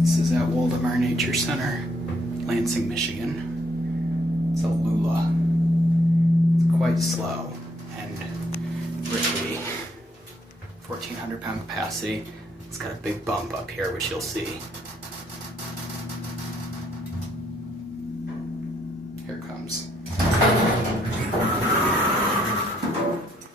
This is at Woldumar Nature Center, Lansing, Michigan. It's a Lula. It's quite slow and rickety. 1,400 pound capacity. It's got a big bump up here, which you'll see. Here it comes.